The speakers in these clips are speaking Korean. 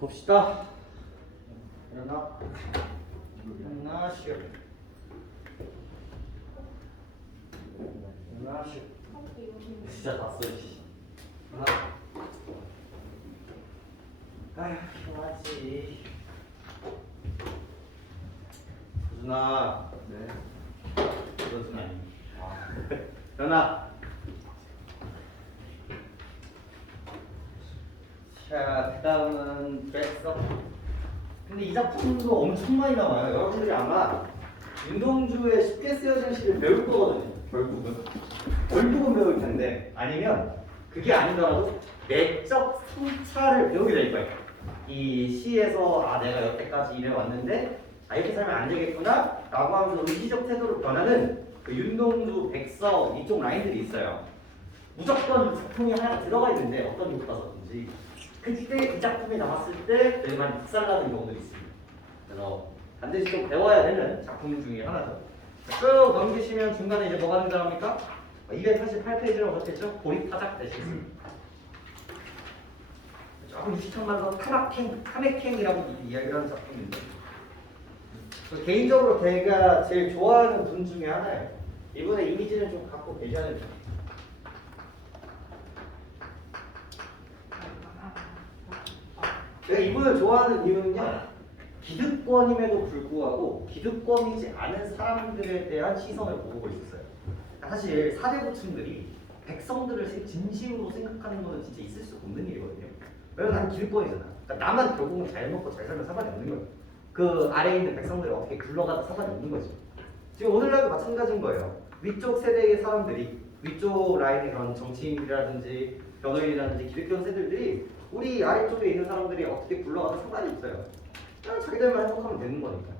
봅시다. 일어나. 일어나 쉬어. 일어나 쉬어. 진짜 났어. 일어나. 아휴 피곤하지. 수준아. 네. 수준아. 일어나. 자, 그 다음은 됐어. 근데 이 작품도 엄청 많이 나와요. 여러분들이 아마 윤동주의 쉽게 쓰여진 시를 배울 거거든요. 결국은 배울 텐데, 아니면 그게 아니더라도 내적 성찰을 배우게 될 거예요. 이 시에서 아 내가 여태까지 이래 왔는데 이렇게 살면 안 되겠구나 라고 하면서 의지적 태도로 변하는 그 윤동주, 백서 이쪽 라인들이 있어요. 무조건 작품이 하나 들어가 있는데 어떤 교과서든지 그때 이 작품이 나왔을 때 되게 많이 묵살나는 경우들이 있습니다. 그래서 반드시 좀 배워야 되는 작품 중에 하나죠. 쭉 넘기시면 중간에 이제 뭐가 등장합니까? 288페이지라고 적혔죠? 보리타작 되시겠습니다. 조금 유식한만 더 카메캥이라고 이야기를 하는 작품인데 개인적으로 제가 제일 좋아하는 분 중에 하나예요. 이분의 이미지는 좀 갖고 계셔야 됩니다. 제가 이분을 좋아하는 이유는요, 기득권임에도 불구하고 기득권이지 않은 사람들에 대한 시선을 보고 있었어요. 사실 사대부층들이 백성들을 진심으로 생각하는 것은 진짜 있을 수 없는 일이거든요. 왜냐면 난 기득권이잖아. 그러니까 나만 결국은 잘 먹고 잘 살면 상관이 없는 거예요. 그 아래에 있는 백성들이 어떻게 굴러가도 상관이 없는 거죠. 지금 오늘날도 마찬가지인 거예요. 위쪽 세대의 사람들이, 위쪽 라인의 그런 정치인이라든지 변호인이라든지 기득권 세대들이 우리 아래쪽에 있는 사람들이 어떻게 굴러가도 상관이 없어요. 그냥 자기들만 행복하면 되는 거니까.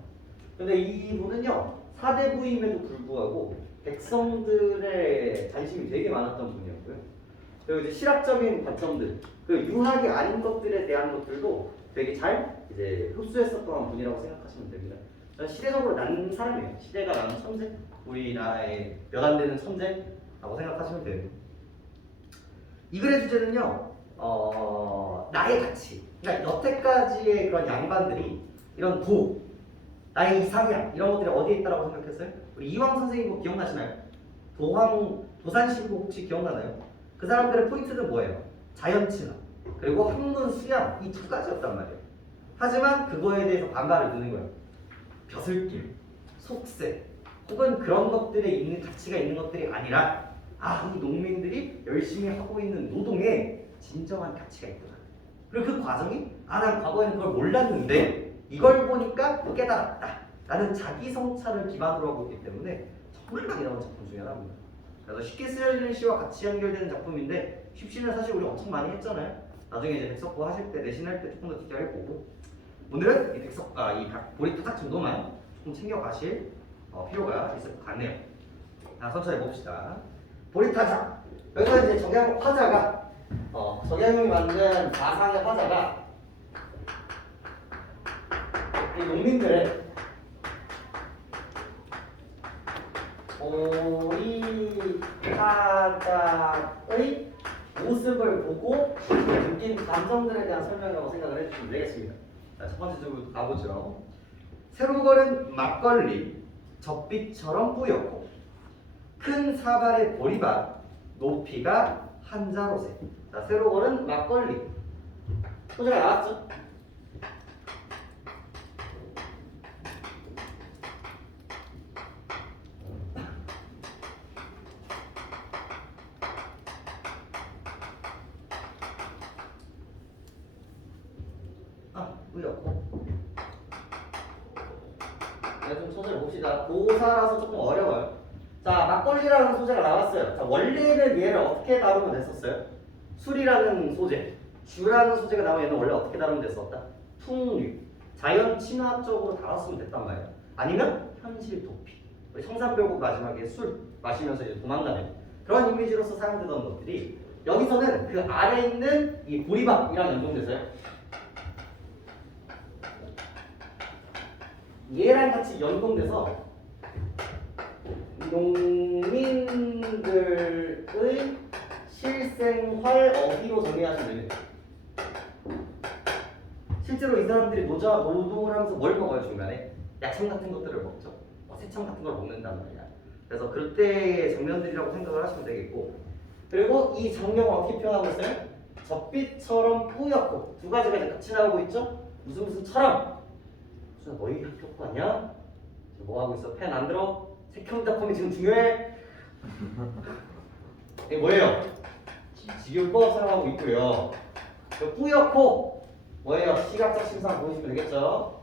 근데 이분은요, 사대부임에도 불구하고 백성들의 관심이 되게 많았던 분이었고요. 그리고 이제 실학적인 관점들, 그 유학이 아닌 것들에 대한 것들도 되게 잘 이제 흡수했었던 분이라고 생각하시면 됩니다. 저는 시대적으로 난 사람이에요. 시대가 난 천재, 우리나라의 몇 안 되는 천재라고 생각하시면 돼요. 이 글의 주제는요, 나의 가치. 그러니까 여태까지의 그런 양반들이 이런 도, 나의 이상향 이런 것들이 어디에 있다라고 생각했어요? 우리 이황 선생님 거 기억나시나요? 도산신부 혹시 기억나나요? 그 사람들의 포인트는 뭐예요? 자연친화 그리고 학문 수양 이 두 가지였단 말이에요. 하지만 그거에 대해서 반발을 드는 거예요. 벼슬길, 속세 혹은 그런 것들에 있는 가치가 있는 것들이 아니라 우리 농민들이 열심히 하고 있는 노동에 진정한 가치가 있구나. 그리고 그 과정이 난 과거에는 그걸 몰랐는데 이걸 보니까 깨달았다 라는 자기 성찰을 기반으로 하고 있기 때문에 정말 많이 나온 작품 중에 하나입니다. 그래서 쉽게 쓰여지는 시와 같이 연결되는 작품인데 쉽시는 사실 우리 엄청 많이 했잖아요. 나중에 이제 백석고 하실 때 내신할 때 조금 더 디테일 해보고 오늘은 이 백석과 이 보리타작 정도만 조금 챙겨가실 필요가 있을 것 같네요. 천천히 봅시다. 보리타작 여기서 이제 화자가 정약용이 만든 가상의 화자가 이 농민들의 보리타작의 모습을 보고 느낀 감정들에 대한 설명이라고 생각을 해주시면 되겠습니다. 자, 첫 번째 줄부터 가보죠. 새로 걸은 막걸리 젖빛처럼 뿌옇고 큰 사발의 보리밭 높이가 한 자로세. 자, 새로 걸은 막걸리 소재가 나왔죠? 뿌옇고 좀 소재를 봅시다. 고사라서 조금 어려워요. 자, 막걸리라는 소재가 나왔어요. 자, 원래는 얘를 어떻게 다루면 됐었어요? 술이라는 소재, 주라는 소재가 나오면 얘는 원래 어떻게 다루면 됐었다? 풍류, 자연 친화적으로 다뤘으면 됐단 말이에요. 아니면 현실 도피, 청산별곡 마지막에 술 마시면서 이제 도망가는 그런 이미지로서 사용되던 것들이 여기서는 그 아래에 있는 이 보리밥이랑 연동돼서요. 얘랑 같이 연동돼서 농민들의 실생활 어휘로 정리하시면 됩니다. 실제로 이 사람들이 노동을 하면서 뭘 먹어요 중간에? 야채 같은 것들을 먹죠. 새참 같은 걸 먹는단 말이야. 그래서 그때의 장면들이라고 생각을 하시면 되겠고, 그리고 이 장면을 어떻게 표현하고 있어요? 젖빛처럼 뿌옇고 두 가지가 이제 같이 나오고 있죠. 무슨처럼. 무슨 너희 학교 거 아니야? 지금 뭐 하고 있어? 펜 안 들어? 색형닷컴이 지금 중요해? 이게 뭐예요? 직유법 사용하고 있고요. 뿌옇고 뭐예요? 시각적 심상 보시면 되겠죠?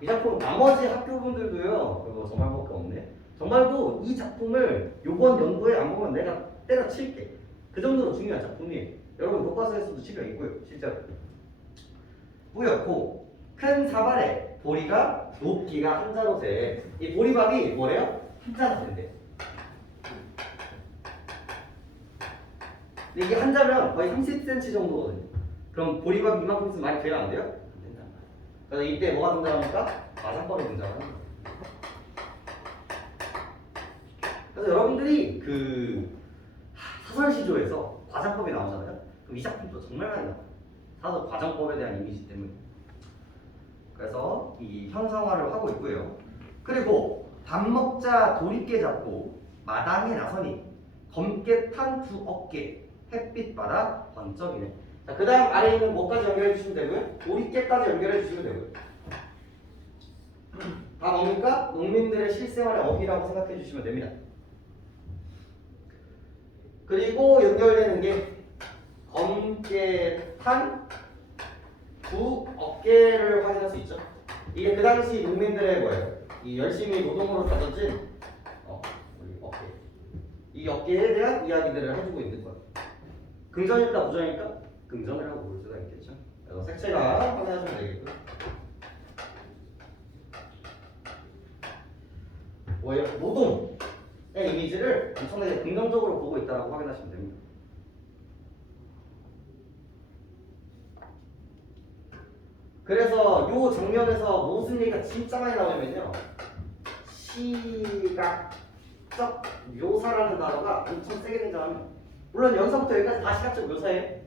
이 작품 나머지 학교분들도요. 그리고 정말밖에 없네. 정말도 이 작품을 요번 연도에 안 보면 내가 때려칠게. 그 정도로 중요한 작품이에요. 여러분 교과서에서도 실력 있고요. 실제로. 뿌옇고 큰 사발에 보리가 높이가 한자로 돼. 이 보리밥이 뭐래요? 한자가 된대. 근데 이게 한자면 거의 30cm 정도거든요. 그럼 보리밥 이만큼 있으면 많이 돼요? 안 돼요? 안 된단 말이에요. 그래서 이때 뭐가 등장합니까? 과장법이 등장합니다. 그래서 여러분들이 그 사설시조에서 과장법이 나오잖아요. 그럼 이 작품도 정말 많이 나와요. 사설 과장법에 대한 이미지 때문에. 그래서 이 형상화를 하고 있고요. 그리고 밥 먹자 도리깨 잡고 마당에 나서니 검게 탄 두 어깨 햇빛 받아 번쩍이네. 자, 그 다음 아래에 있는 뭐까지 연결해 주시면 되고요. 도리깨까지 연결해 주시면 되고요. 다 뭡니까? 농민들의 실생활의 어휘라고 생각해 주시면 됩니다. 그리고 연결되는 게 검게 탄 두 어깨를 확인할 수 있죠. 이게 그 당시 농민들의 뭐예요? 이 열심히 노동으로 다져진 우리 어깨. 이 어깨에 대한 이야기들을 해주고 있는 거예요. 긍정일까 부정일까? 긍정이라고 볼 수가 있겠죠. 그래서 색채가 확인하시면 되겠고요. 뭐예요? 노동의 이미지를 엄청나게 긍정적으로 보고 있다고 확인하시면 됩니다. 그래서 이 장면에서 무슨 얘기가 진짜 많이 나오냐면요. 시각적 묘사라는 단어가 엄청 세게 등장합니다. 물론 여기서부터 여기까지 다 시각적 묘사예요.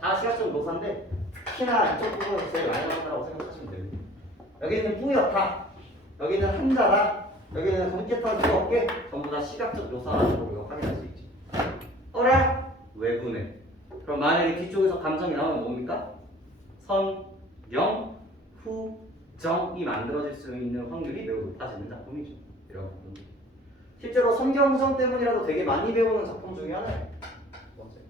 다 시각적 묘사인데 특히나 이쪽 부분에서 제일 많이 나온다고 생각하시면 됩니다. 여기는 뿌옇다, 여기는 한자다, 여기는 검게탄 두 어깨, 전부 다 시각적 묘사라는 걸 우리가 확인할 수 있죠. 어라? 외부네. 그럼 만약에 뒤쪽에서 감정이 나오면 뭡니까? 선, 영, 후, 정이 만들어질 수 있는 확률이 매우 높아지는 작품이죠. 이런 부분. 실제로 성경전 때문이라도 되게 많이 배우는 작품 중에 하나예요. 두 번째.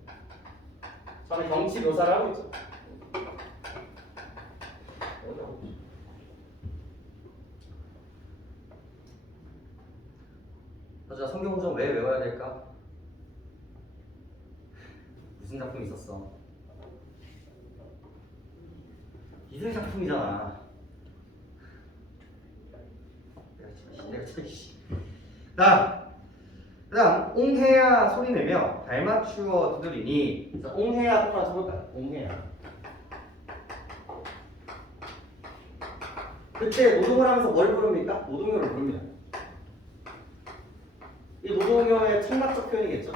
저는 경치 묘사를 하고 있죠. 그래서 성경전 왜 외워야 될까? 무슨 작품이 있었어? 이들 작품이잖아. 내가 그다음 옹해야 소리내며 달맞추어 두드리니. 그래서 옹해야 한번 쳐볼까요? 옹해야. 그때 노동을 하면서 뭘 부릅니까? 노동요를 부릅니다. 이 노동요의 청각적 표현이겠죠.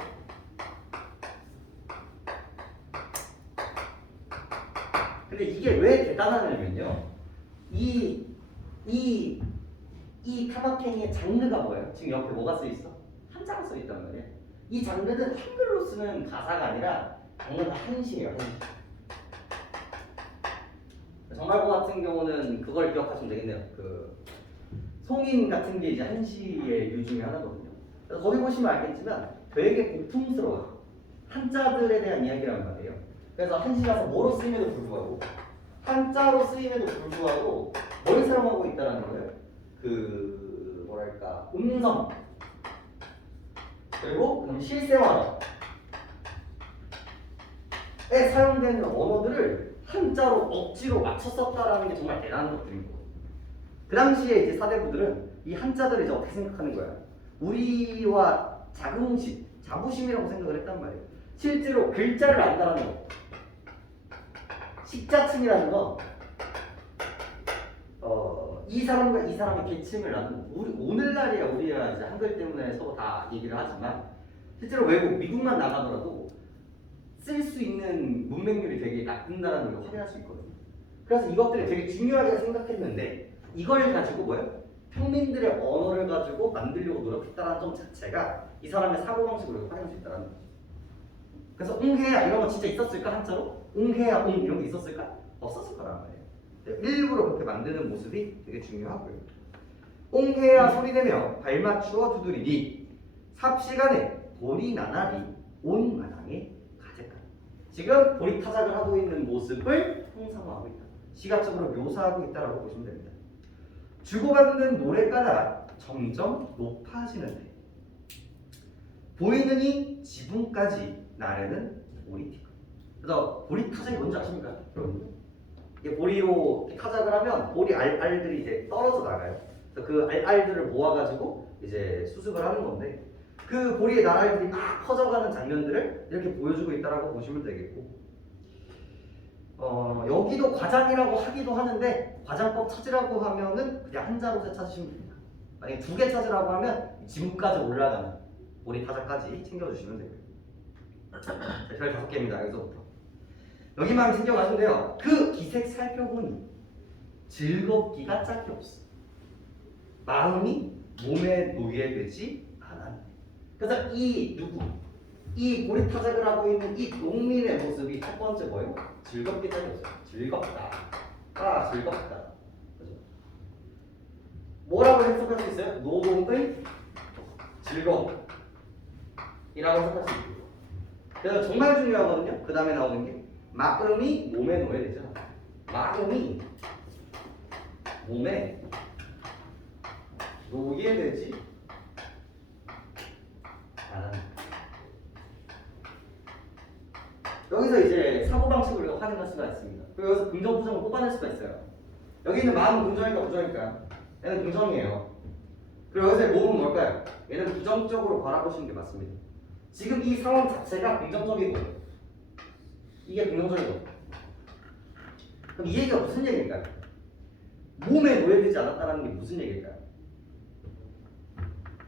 근데 이게 왜 대단하냐면요. 이 타마켄이의 장르가 뭐예요? 지금 옆에 뭐가 써 있어? 한자가 써 있단 말이에요. 이 장르는 한글로 쓰는 가사가 아니라 장르가 한시예요. 한시. 정말고 같은 경우는 그걸 기억하시면 되겠네요. 그 송인 같은 게 이제 한시의 류 중에 하나거든요. 그래서 거기 보시면 알겠지만 되게 고풍스러워요. 한자들에 대한 이야기란 말이에요. 그래서 한시라서 뭐로 쓰임에도 불구하고 한자로 쓰임에도 불구하고 뭘 사용하고 있다는 거예요. 그 뭐랄까 음성 그리고 그다음 실생활에 사용되는 언어들을 한자로 억지로 맞춰 썼다라는 게 정말 대단한 것들인 거예요. 그 당시에 이제 사대부들은 이 한자들을 이제 어떻게 생각하는 거야? 우리와 자부심이라고 생각을 했단 말이에요. 실제로 글자를 안다라는 거. 식자층이라는 건 이 사람과 이 사람의 계층을 나누는 오늘날이야 우리가 이제 한글 때문에 서로 다 얘기를 하지만 실제로 외국 미국만 나가더라도 쓸 수 있는 문맹률이 되게 낮는다는 걸 확인할 수 있거든요. 그래서 이것들이 되게 중요하게 생각했는데 이걸 가지고 뭐예요? 평민들의 언어를 가지고 만들려고 노력했다는 점 자체가 이 사람의 사고방식으로 확인할 수 있다는 거죠. 그래서 옹해야 이런 거 진짜 있었을까 한자로? 옹해야 옹 이런 게 있었을까? 없었을 거란 말이에요. 일부러 그렇게 만드는 모습이 되게 중요하고요. 옹해야 소리내며 발맞추어 두드리니 삽시간에 보리 나날이 온 마당에 가득한. 지금 보리 타작을 하고 있는 모습을 형상화하고 있다. 시각적으로 묘사하고 있다라고 보시면 됩니다. 주고받는 노래가가 점점 높아지는데 보이느니 지붕까지 나르는 보리티가. 그래서 보리 타작이 뭔지 아십니까? 여러분들? 이게 보리로 타작을 하면 보리 알들이 이제 떨어져 나가요. 그래서 그 알들을 모아가지고 이제 수습을 하는 건데 그 보리의 나날들이 막 커져가는 장면들을 이렇게 보여주고 있다라고 보시면 되겠고, 여기도 과장이라고 하기도 하는데 과장법 찾으라고 하면은 그냥 한자로서 찾으시면 됩니다. 만약에 두 개 찾으라고 하면 지붕까지 올라가는 보리 타작까지 챙겨주시면 되고요. 별 5개입니다. 여기서부터 여기만 챙겨가시면 돼요. 그 기색 살펴보니 즐겁기가 짝이 없어. 마음이 몸에 노예되지 않았네. 그래서 이 보리 타작을 하고 있는 이 농민의 모습이 첫 번째 뭐예요? 즐겁게 짝이 없어요. 즐겁다. 즐겁다. 그죠? 뭐라고 해석할 수 있어요? 노동의 즐거움이라고 해석할 수 있고요. 그래서 정말 중요하거든요. 그 다음에 나오는 게 마음이 몸에 노예되죠. 마음이 몸에 노예되지 않았다. 여기서 이제 사고방식을 우리가 확인할 수가 있습니다. 그리고 여기서 긍정, 부정을 뽑아낼 수가 있어요. 여기 있는 마음은 긍정일까 부정일까? 얘는 긍정이에요. 그리고 여기서의 몸은 뭘까요? 얘는 부정적으로 바라보시는 게 맞습니다. 지금 이 상황 자체가 긍정적이고 이게 긍정적이고, 그럼 이 얘기가 무슨 얘기일까요? 몸에 노예되지 않았다는 게 무슨 얘기일까요?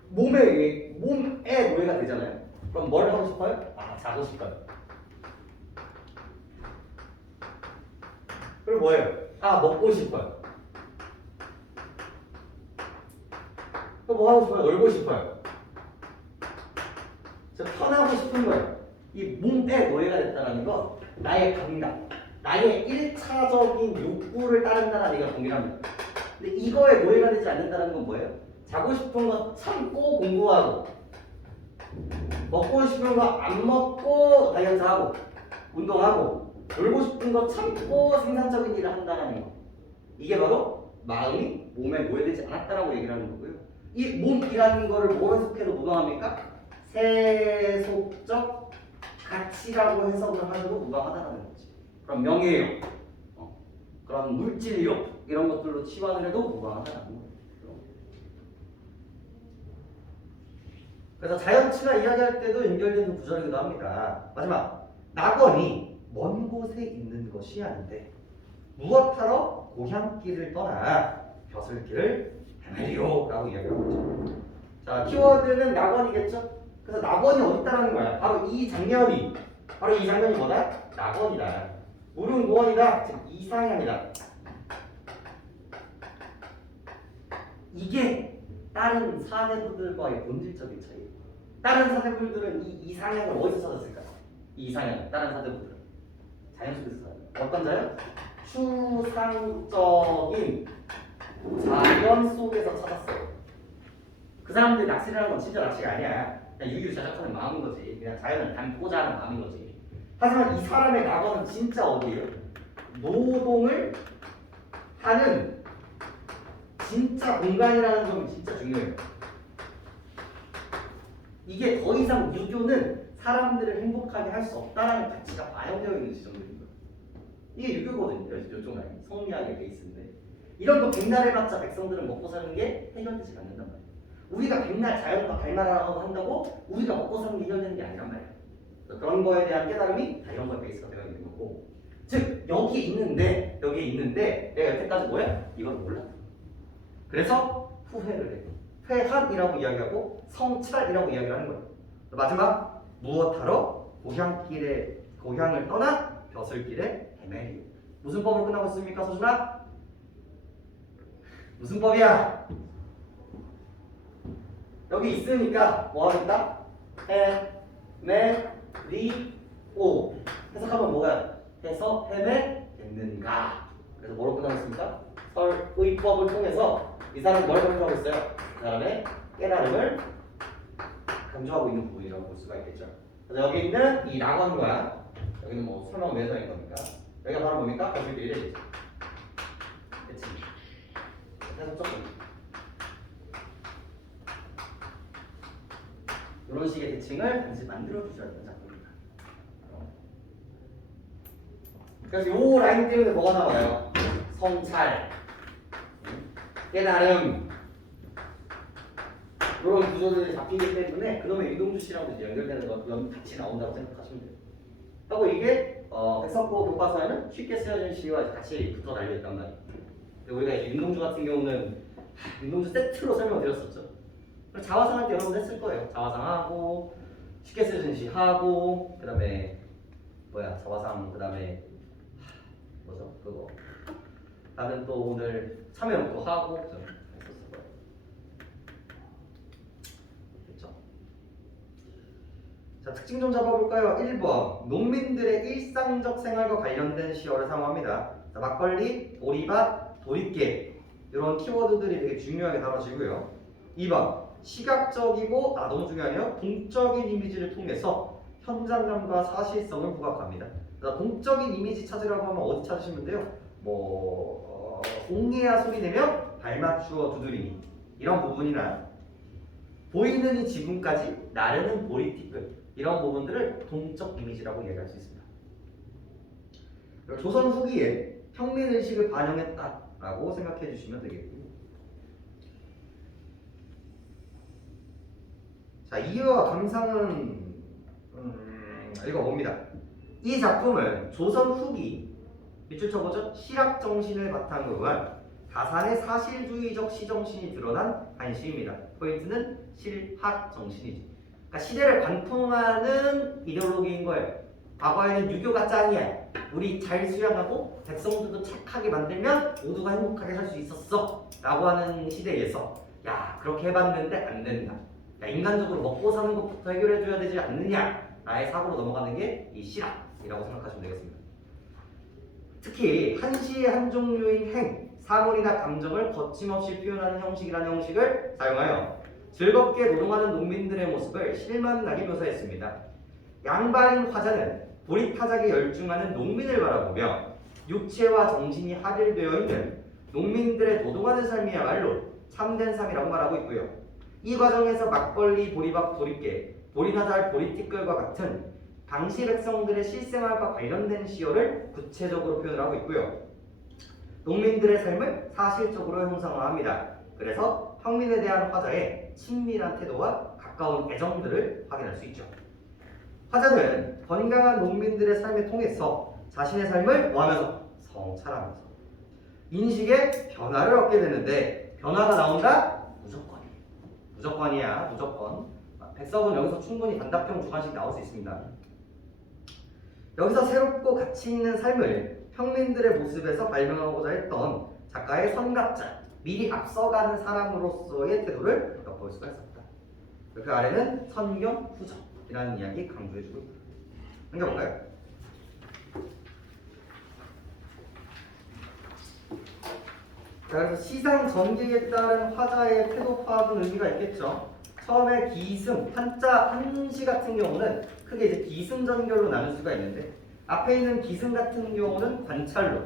몸에 노예가 되잖아요. 그럼 뭘 하고 싶어요? 자고 싶어요. 그리고 뭐예요? 먹고 싶어요. 그럼 뭐 하고 싶어요? 놀고 싶어요. 편하고 싶은 거예요. 이 몸에 노예가 됐다는 건 나의 감각, 나의 1차적인 욕구를 따른다는 얘기가 동일합니다. 근데 이거에 노예가 되지 않는다는 건 뭐예요? 자고 싶은 거 참고 공부하고, 먹고 싶은 거 안 먹고 다이어트하고 운동하고, 놀고 싶은 거 참고 생산적인 일을 한다는 거. 이게 바로 마음이 몸에 노예되지 않았다라고 얘기를 하는 거고요. 이 몸이라는 거를 뭐 해석해도 무방합니까? 세속적 가치라고 해석을 하셔도 무방하다는 거지. 그럼 명예욕, 그런 물질욕 이런 것들로 치환을 해도 무방하다는 거예요. 그래서 자연치가 이야기할 때도 연결되는 구절이기도 합니다. 마지막, 낙원이 먼 곳에 있는 것이 아닌데 무엇하러 고향길을 떠나 벼슬길을 헤매리요 라고 이야기하고 있죠. 자, 키워드는 낙원이겠죠? 그래서 낙원이 어디 있다는 거야? 바로 이 장면이 뭐다? 낙원이다. 무릉도원이다. 즉 이상향이다. 이게 다른 사대부들과의 본질적인 차이. 다른 사대부들은 이 이상향을 어디서 찾았을까? 이 이상향, 다른 사대부들은 자연 속에서 살아요. 어떤 자연? 추상적인 자연 속에서 찾았어요. 그 사람들이 낚시를 하는 건 진짜 낚시가 아니야. 그냥 유유자적하는 마음인 거지. 그냥 자연을 닮고자 하는 마음인 거지. 하지만 이 사람의 낙원은 진짜 어디예요? 노동을 하는 진짜 공간이라는 점이 진짜 중요해요. 이게 더 이상 유교는 사람들을 행복하게 할 수 없다는 가치가 반영되어 있는 지점들인 거예요. 이게 유교거든요. 이쪽 라인. 성리학의 베이스인데 이런 거 백날 해봤자 백성들은 먹고 사는 게 해결되지 않는단 말이에요. 우리가 백날 자연과 발만하고 한다고 우리가 먹고 사는 게 해결되는 게 아니란 말이에요. 그런 거에 대한 깨달음이 다 이런 거에 베이스가 되어 있는 거고, 즉 여기에 있는데 내가 여태까지 뭐야? 이걸 몰랐다. 그래서 후회를 해. 회한이라고 이야기하고 성찰이라고 이야기를 하는 거예요. 마지막, 무엇하러 고향을 떠나 벼슬길에 헤매리. 무슨 법으로 끝나고 있습니까, 서준아? 무슨 법이야? 여기 있으니까 뭐 하겠다? 헤매리오. 해석하면 뭐야? 해서 헤매겠는가? 그래서 뭐로 끝나겠습니까? 설의법을 통해서 이 사람이 뭘 강조하고 있어요? 그 사람의 깨달음을 강조하고 있는 부분이라고 볼 수가 있겠죠. 그래서 여기 있는 이 낙원과 여기는 뭐 설명 외서인 겁니까? 여기가 바로 뭡니까? 거실들이 되죠. 그치? 해석 조금 이런 식의 대칭을 반드시 만들어주셔야 되는 작품입니다. 그래서 이 라인 때문에 뭐가 나와요? 성찰, 깨달음 이런 구조들이 잡히기 때문에 그놈의 윤동주 씨랑도 이제 연결되는 것 같이 나온다고 생각하시면 돼요. 하고 이게 백석고 교과서에는 쉽게 쓰여진 시와 같이 붙어 달려 있단 말이에요. 우리가 이제 윤동주 같은 경우는 윤동주 세트로 설명드렸었죠. 자화상할 때 여러분 했을 거예요. 자화상하고 쉽게 쓰여진 시하고 그다음에 뭐야 자화상 그다음에 뭐죠 그거 다른 또 오늘 참여록도 하고 좀 했었을 거예요. 됐죠? 자, 특징 좀 잡아볼까요? 1번 농민들의 일상적 생활과 관련된 시어를 사용합니다. 자, 막걸리, 보리밭, 도리깨 이런 키워드들이 되게 중요하게 다뤄지고요. 2번 시각적이고 너무 중요하네요. 동적인 이미지를 통해서 현장감과 사실성을 부각합니다. 동적인 이미지 찾으라고 하면 어디 찾으시면 돼요? 옹해야 소리 내며 발맞추어 두드리기 이런 부분이나 보이는 이 지붕까지 나르는 보리티끌 이런 부분들을 동적 이미지라고 이야기할 수 있습니다. 조선 후기에 평민의식을 반영했다라고 생각해 주시면 되겠고요. 자, 이어와 감상은 읽어봅니다. 이 작품은 조선 후기 밑줄 쳐보죠. 실학 정신을 바탕으로 한 다산의 사실주의적 시정신이 드러난 한 시입니다. 포인트는 실학 정신이지. 그러니까 시대를 관통하는 이데올로기인 거예요. 과거에는 유교가 짱이야. 우리 잘 수양하고 백성들도 착하게 만들면 모두가 행복하게 살 수 있었어 라고 하는 시대에서 야 그렇게 해봤는데 안 된다. 야, 인간적으로 먹고 사는 것부터 해결해줘야 되지 않느냐 라의 사고로 넘어가는 게 이 실학이라고 생각하시면 되겠습니다. 특히 한시의 한 종류인 행, 사물이나 감정을 거침없이 표현하는 형식이라는 형식을 사용하여 즐겁게 노동하는 농민들의 모습을 실만나게 묘사했습니다. 양반인 화자는 보리타작에 열중하는 농민을 바라보며 육체와 정신이 합일되어 있는 농민들의 노동하는 삶이야말로 참된 삶이라고 말하고 있고요. 이 과정에서 막걸리, 보리밥, 도리깨, 보리나달, 보리티끌과 같은 당시 백성들의 실생활과 관련된 시어를 구체적으로 표현을 하고 있고요. 농민들의 삶을 사실적으로 형상화합니다. 그래서 평민에 대한 화자의 친밀한 태도와 가까운 애정들을 확인할 수 있죠. 화자는 건강한 농민들의 삶을 통해서 자신의 삶을 뭐하면서? 성찰하면서 인식의 변화를 얻게 되는데 변화가 나온다? 무조건이에요. 무조건이야. 무조건. 백석은 여기서 충분히 단답형 주관식 나올 수 있습니다. 여기서 새롭고 가치 있는 삶을 평민들의 모습에서 발명하고자 했던 작가의 선각자, 미리 앞서가는 사람으로서의 태도를 엿볼 수가 있었다. 그 아래는 선경, 후적이라는 이야기 강조해주고 있다. 넘겨볼까요? 자, 그래서 시상 전객에 따른 화자의 태도 파악은 의미가 있겠죠. 처음에 기승, 한시 같은 경우는 크게 이제 기승전결로 나눌 수가 있는데 앞에 있는 기승 같은 경우는 관찰로,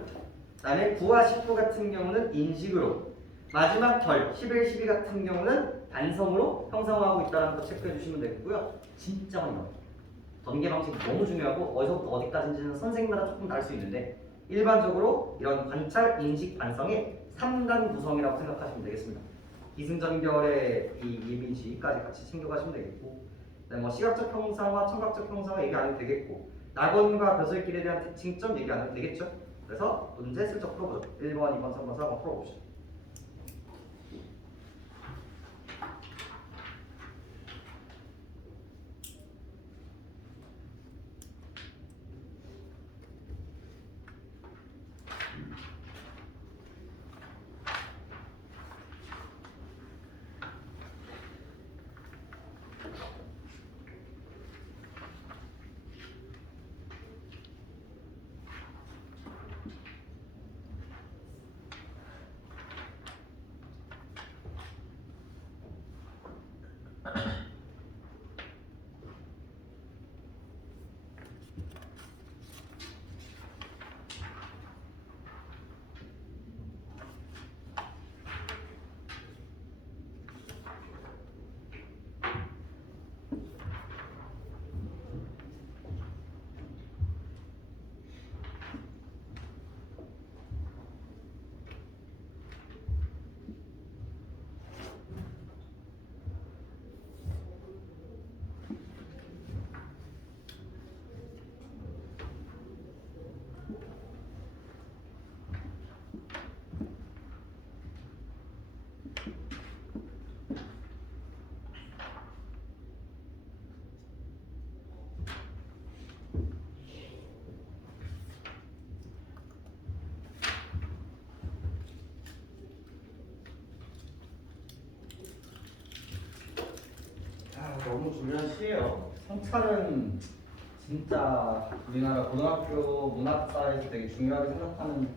그다음에 9와 19 같은 경우는 인식으로, 마지막 결, 11, 12 같은 경우는 단성으로 형상화하고 있다는 거 체크해 주시면 되겠고요. 진짜 많이 나와요. 전개 방식이 너무 중요하고 어디서부터 어디까지인지는 선생님마다 조금 다를 수 있는데 일반적으로 이런 관찰, 인식, 반성의 3단 구성이라고 생각하시면 되겠습니다. 기승전결의 이 이미지까지 같이 챙겨가시면 되겠고, 그다음에 뭐 시각적 형상화, 청각적 형상화 얘기 안 해도 되겠고, 낙원과 벼슬길에 대한 특징점 얘기 안 해도 되겠죠. 그래서 문제 슬쩍 풀어보죠. 1번, 2번, 3번, 4번 풀어봅시다. 좀 중요한 시예요. 성차는 진짜 우리나라 고등학교 문학사에서 되게 중요하게 생각하는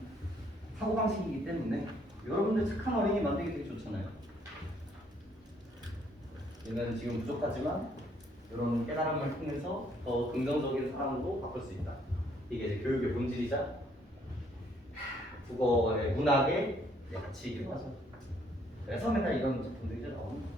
사고방식이기 때문에 여러분들 착한 어린이 만들기 되게 좋잖아요. 얘는 지금 부족하지만 이런 깨달음을 통해서 더 긍정적인 사람으로 바꿀 수 있다. 이게 이제 교육의 본질이자 국어의 문학의 가치이기도 하죠. 그래서 맨날 이런 작품들이 이제 나오는 거예요.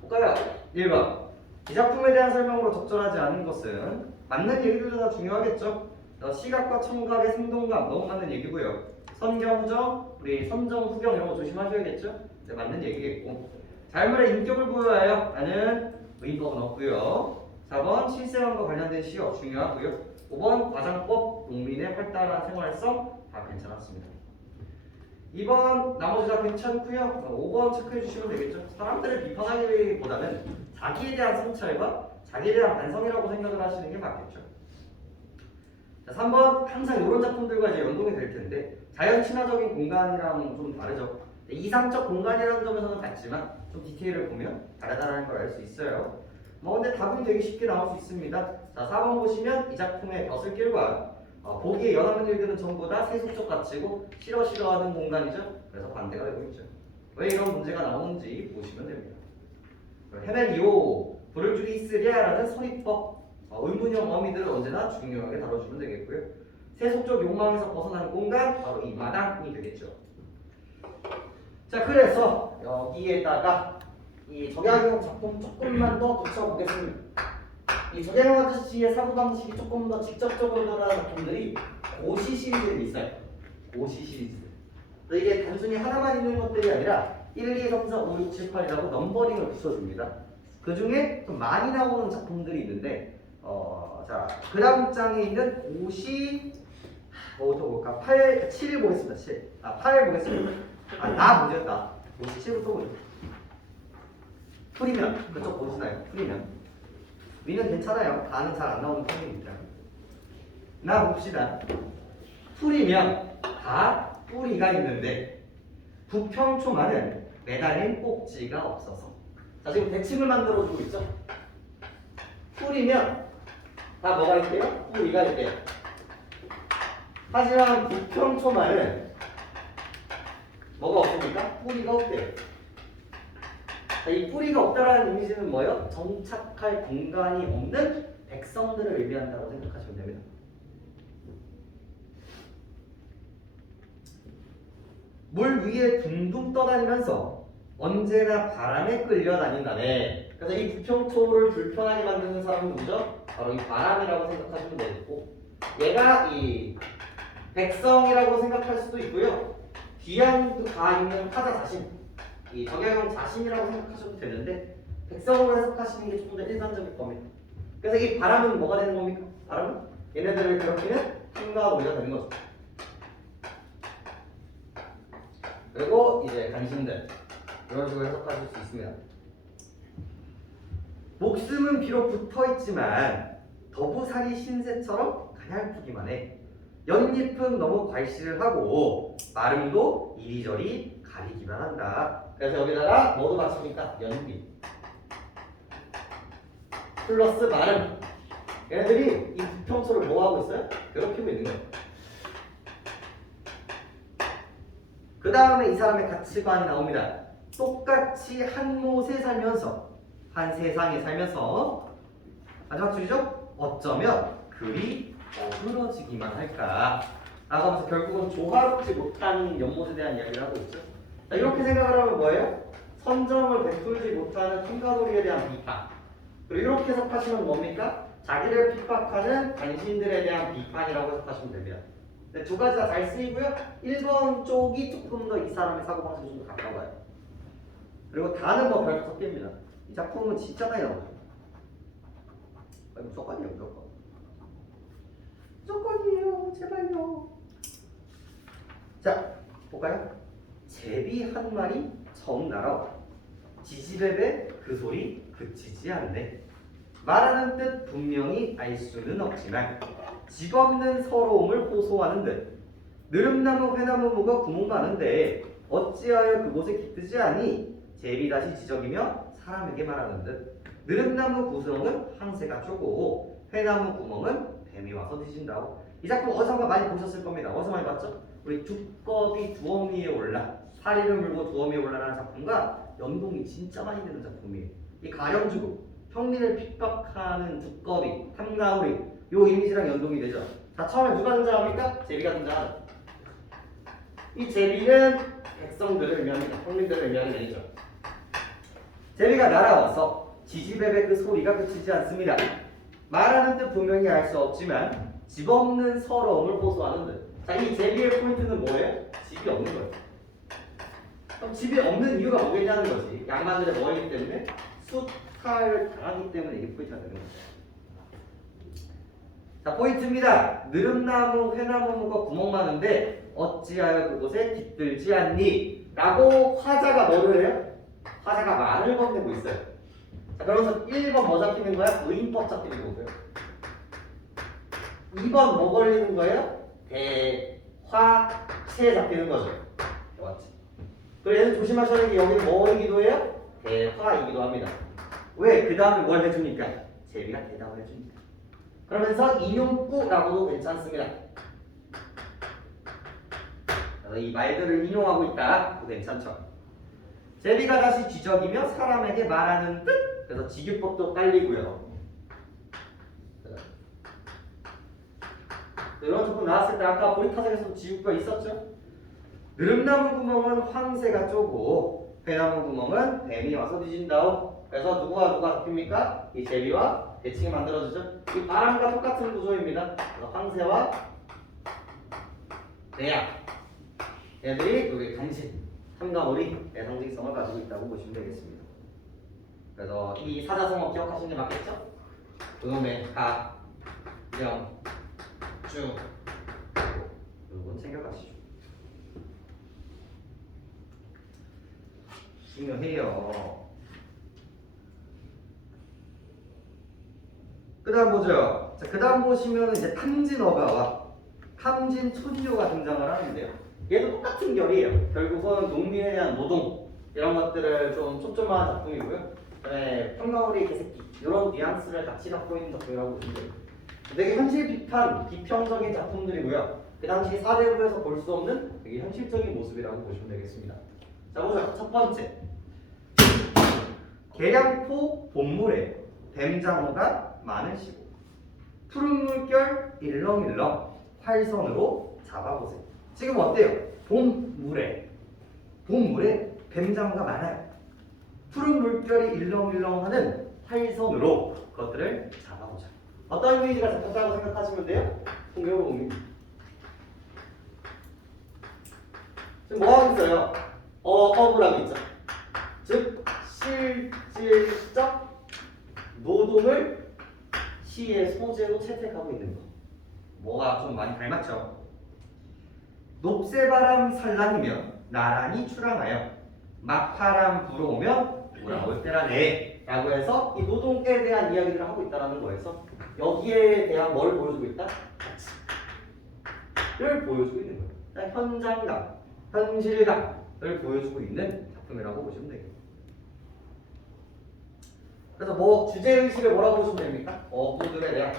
볼까요? 1번. 이 작품에 대한 설명으로 적절하지 않은 것은 맞는 얘기들도 다 중요하겠죠. 시각과 청각의 생동감 너무 맞는 얘기고요. 선경, 후정, 우리 선정, 후경 이런 거 조심하셔야겠죠. 네, 맞는 얘기겠고. 자연물의 인격을 보여야 나는 의인법은 없고요. 4번 실생활과 관련된 시어 중요하고요. 5번 과장법, 농민의 활달한 생활성 다 괜찮았습니다. 2번 나머지 다 괜찮고요. 5번 체크해 주시면 되겠죠. 사람들을 비판하기보다는 자기에 대한 성찰과 자기에 대한 반성이라고 생각을 하시는 게 맞겠죠. 자, 3번 항상 이런 작품들과 이제 연동이 될 텐데 자연 친화적인 공간이랑 좀 다르죠. 이상적 공간이라는 점에서는 같지만 좀 디테일을 보면 다르다는 걸 알 수 있어요. 근데 답은 되게 쉽게 나올 수 있습니다. 자, 4번 보시면 이 작품의 벼슬길과 보기에 연합한 일들은 전부 다 세속적 가치고 싫어하는 공간이죠. 그래서 반대가 되고 있죠. 왜 이런 문제가 나오는지 보시면 됩니다. 헤멜리오, 불을 줄이 있으랴라는 선입법, 의문형 어미들을 언제나 중요하게 다뤄주면 되겠고요. 세속적 욕망에서 벗어나는 공간, 바로 이 마당이 되겠죠. 자, 그래서 여기에다가 이 적양형 작품 조금만 더 붙여보겠습니다. 이 적양형 아저씨의 사고방식이 조금 더 직접적으로 들어가는 작품들이 고시 시리즈들이 있어요. 고시 시리즈. 이게 단순히 하나만 있는 것들이 아니라 1, 2, 3, 4, 5, 6, 7, 8이라고 넘버링을 붙여줍니다. 그 중에 좀 많이 나오는 작품들이 있는데, 자, 그 다음 장에 있는 고시, 뭐부터 볼까? 8, 7 보겠습니다. 7. 8 보겠습니다. 나 문제였다. 고시 7부터 보겠습니다. 풀이면, 그쪽 보시나요? 풀이면. 위는 괜찮아요. 다는 잘 안 나오는 편입니다. 나 봅시다. 풀이면 다 뿌리가 있는데 부평초만은 매달린 꼭지가 없어서. 자, 지금 대칭을 만들어주고 있죠? 풀이면 다 뭐가 있대요? 뿌리가 있대요. 하지만 부평초만은 뭐가 없습니까? 뿌리가 없대요. 자, 이 뿌리가 없다라는 이미지는 뭐예요? 정착할 공간이 없는 백성들을 의미한다고 생각하시면 됩니다. 물 위에 둥둥 떠다니면서 언제나 바람에 끌려다닌다네. 그래서 이 부평초를 불편하게 만드는 사람은 누구죠? 바로 이 바람이라고 생각하시면 되겠고, 얘가 이 백성이라고 생각할 수도 있고요. 뒤에 가 있는 타자 자신, 이 적양형 자신이라고 생각하셔도 되는데 백성으로 해석하시는 게 조금 더 일반적일 겁니다. 그래서 이 바람은 뭐가 되는 겁니까? 바람은 얘네들을 괴롭히는 힘과 논리가 되는 거죠. 그리고 이제 간신들 이런 식으로 해석하실 수 있습니다. 목숨은 비록 붙어있지만 더부살이 신세처럼 가냘프기만 해. 연잎은 너무 괄시를 하고 마름도 이리저리 가리기만 한다. 그래서 여기다가 뭐도 맞춥니까? 연잎 플러스 마름. 얘네들이 이 부평초를 뭐하고 있어요? 괴롭히고 있는 거예요. 그 다음에 이 사람의 가치관이 나옵니다. 똑같이 한 못에 살면서, 한 세상에 살면서, 마지막 줄이죠? 어쩌면 그리 어그러지기만 할까. 라고 하면서 결국은 조화롭지 못한 연못에 대한 이야기를 하고 있죠. 자, 이렇게 생각을 하면 뭐예요? 선정을 베풀지 못하는 통가놀이에 대한 비판. 그리고 이렇게 해석하시면 뭡니까? 자기를 핍박하는 간신들에 대한 비판이라고 해석하시면 됩니다. 네, 두 가지 다 잘 쓰이고요. 1번 쪽이 조금 더 이 사람의 사고방식이 좀 더 가까워요. 그리고 다는 뭐 별거 섞입니다. 이 작품은 진짜 많이 나오죠. 무조건이에요, 무조건. 무조건이에요, 제발요. 자, 볼까요? 제비 한 마리 처음 날아와. 지지배배 그 소리 그치지 않네. 말하는 뜻 분명히 알 수는 없지만 집 없는 서러움을 호소하는 듯. 느릅나무 회나무가 구멍 가는데 어찌하여 그곳에 깃드지 않니? 제비 다시 지적이며 사람에게 말하는 듯. 느릅나무 구멍은 황새가 쪼고 회나무 구멍은 뱀이 와서 뒤진다고. 이 작품 어디선가 많이 보셨을 겁니다. 어디서 많이 봤죠? 우리 두꺼비 두엄 위에 올라 파리를 물고 두엄 위에 올라라는 작품과 연동이 진짜 많이 되는 작품이에요. 이 가령주고 형민을 핍박하는 두꺼비 탐가오리 요 이미지랑 연동이 되죠. 자, 처음에 누가 등장합니까? 제비가 등장하죠. 이 제비는 백성들을 의미합니다. 형민들을 의미하는 애죠. 제비가 날아와서 지지배배 그 소리가 그치지 않습니다. 말하는 뜻 분명히 알 수 없지만 집 없는 서러움을 호소하는 듯. 자, 이 제비의 포인트는 뭐예요? 집이 없는 거예요. 그럼 집이 없는 이유가 뭐겠냐는 거지. 양반들의 뭐이기 때문에 수탈을 당하기 때문에 이게 포인트가 되는 거죠. 자, 포인트입니다. 느릅나무, 회나무가 구멍 많은데 어찌하여 그곳에 깃들지 않니? 라고 화자가 뭐를 해요? 화자가 말을 건네고 있어요. 자, 그러면서 1번 뭐 잡히는 거야? 의인법 잡히는 거고요. 2번 뭐 걸리는 거예요? 대화체 잡히는 거죠. 맞지? 그리고 얘는 조심하셔야 되는 게 여기는 뭐이기도 해요? 대화이기도 합니다. 왜? 그 다음에 뭘 해줍니까? 제비가 대답을 해줍니다. 그러면서 인용구라고도 괜찮습니다. 그래서 이 말들을 인용하고 있다. 또 괜찮죠. 제비가 다시 쥐적이며 사람에게 말하는 뜻. 그래서 직유법도 깔리고요. 이런 조금 나왔을 때 아까 보리타작에서도 지우가 있었죠. 느릅나무 구멍은 황새가 쪼고 회나무 구멍은 뱀이 와서 뒤진다오. 그래서 누가 잡힙니까? 이 제비와 대칭이 만들어지죠. 이 바람과 똑같은 구조입니다. 그래서 황새와 내양 얘들이 여기 간신 탐가오리 내성직성을 가지고 있다고 보시면 되겠습니다. 그래서 이 사자성어 기억하시는 게 맞겠죠? 음에 가, 영, 주 이건 챙겨가시죠. 중요해요. 그 다음 보죠. 자, 그 다음 보시면 이제 탐진어가와 탐진초지효가 등장을 하는데요. 얘도 똑같은 결이에요. 결국은 농민에 대한 노동 이런 것들을 좀 초점화한 작품이고요. 네, 평가오리 개새끼 이런 뉘앙스를 같이 갖고 있는 작품이라고 보시면 돼요. 되게 현실 비판, 비평적인 작품들이고요. 그 당시 사대부에서 볼 수 없는 되게 현실적인 모습이라고 보시면 되겠습니다. 자, 보죠. 첫 번째. 계량포 봄물에 뱀장어가 많으시고 푸른 물결 일렁일렁 활선으로 잡아보세요. 지금 어때요? 봄물에 뱀장어가 많아요. 푸른 물결이 일렁일렁하는 활선으로 그것들을 잡아보자. 어떤 이미지가 잡혔다고 생각하시면 돼요? 풍경음입니다. 지금 뭐 하고 있어요? 어부라고 있죠. 즉 실질적 노동을 시의 소재로 채택하고 있는 거. 뭐가 좀 많이 닮았죠? 높새바람 산란이면 나란히 출항하여 막바람 불어오면 돌아올 때라네 라고 해서 이 노동에 대한 이야기를 하고 있다는 거에서 여기에 대한 뭘 보여주고 있다? 가치를 보여주고 있는 거예요. 현장감, 현실감을 보여주고 있는 작품이라고 보시면 되겠습니다. 그래서 뭐 주제의식을 뭐라고 보시면 됩니까? 어부들에 대한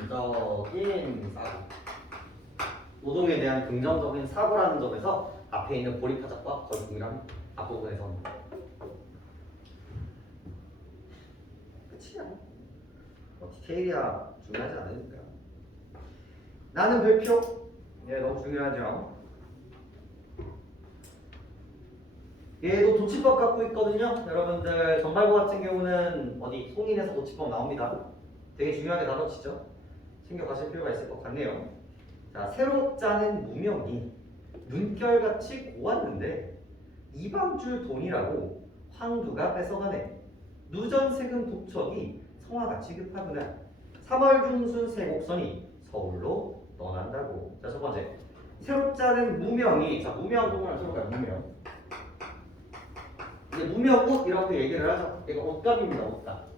긍정적인 사고, 노동에 대한 긍정적인 사고라는 점에서 앞에 있는 보리타작과 거의 동일한 앞부분에서는 끝이야. 디테일이야 중요하지 않으니까. 나는 별표. 예, 너무 중요하죠. 얘도 도치법 갖고 있거든요. 여러분들 전발고 같은 경우는 어디 송인에서 도치법 나옵니다. 되게 중요하게 다뤄지죠. 챙겨가실 필요가 있을 것 같네요. 자, 새로 짜는 무명이 눈결같이 고왔는데 이방줄 돈이라고 황두가 뺏어가네. 누전세금 북척이 성화같이 급하구나. 3월 중순 세곡선이 서울로 떠난다고. 자, 첫 번째 새로 짜는 무명이, 자, 무명 부분을 써볼까요? 무명. 이제 무명옷 이라고 얘기를 하죠. 이거 옷값입니다. 옷값.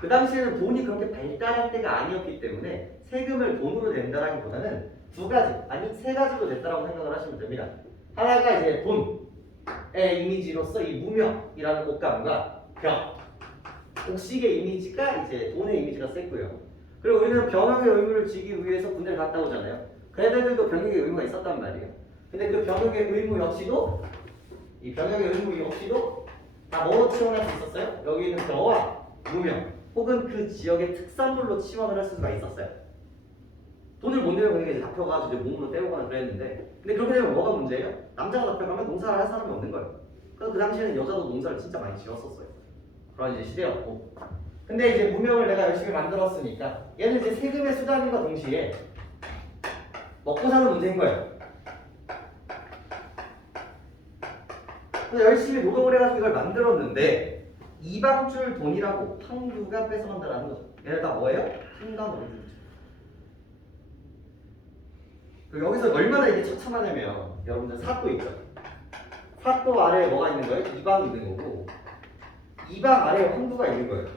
그 당시에는 돈이 그렇게 발달할 때가 아니었기 때문에 세금을 돈으로 낸다라기보다는 두 가지 아니 세 가지로 됐다라고 생각을 하시면 됩니다. 하나가 이제 돈의 이미지로서 이 무명이라는 옷감과 병, 옥식의 이미지가 이제 돈의 이미지가 셌고요. 그리고 우리는 병역의 의무를 지기 위해서 군대를 갔다 오잖아요. 걔네들도 병역의 의무가 있었단 말이에요. 근데 그 병역의 의무 역시도 이 병역의 의무 역시도 다 뭐로 치원할 수 있었어요? 여기 있는 병과 무명 혹은 그 지역의 특산물로 치원을 할 수가 있었어요. 돈을 못 내면 그게 잡혀가지고 이제 몸으로 떼어가는 그랬는데 근데 그렇게 되면 뭐가 문제예요? 남자가 잡혀가면 농사를 할 사람이 없는 거예요. 그래서 그 당시에는 여자도 농사를 진짜 많이 지었었어요. 그런 이제 시대였고 근데 이제 무명을 내가 열심히 만들었으니까 얘는 이제 세금의 수단과 동시에 먹고 사는 문제인 거예요. 그래서 열심히 노동을 해가지고 이걸 만들었는데 이방줄 돈이라고 황부가 뺏어간다는 거죠. 얘네 다 뭐예요? 횡단원이죠. 여기서 얼마나 이게 처참하냐면 여러분들 사또 있죠? 사또 아래에 뭐가 있는 거예요? 이방이 있는 거고 이방 아래에 황부가 있는 거예요.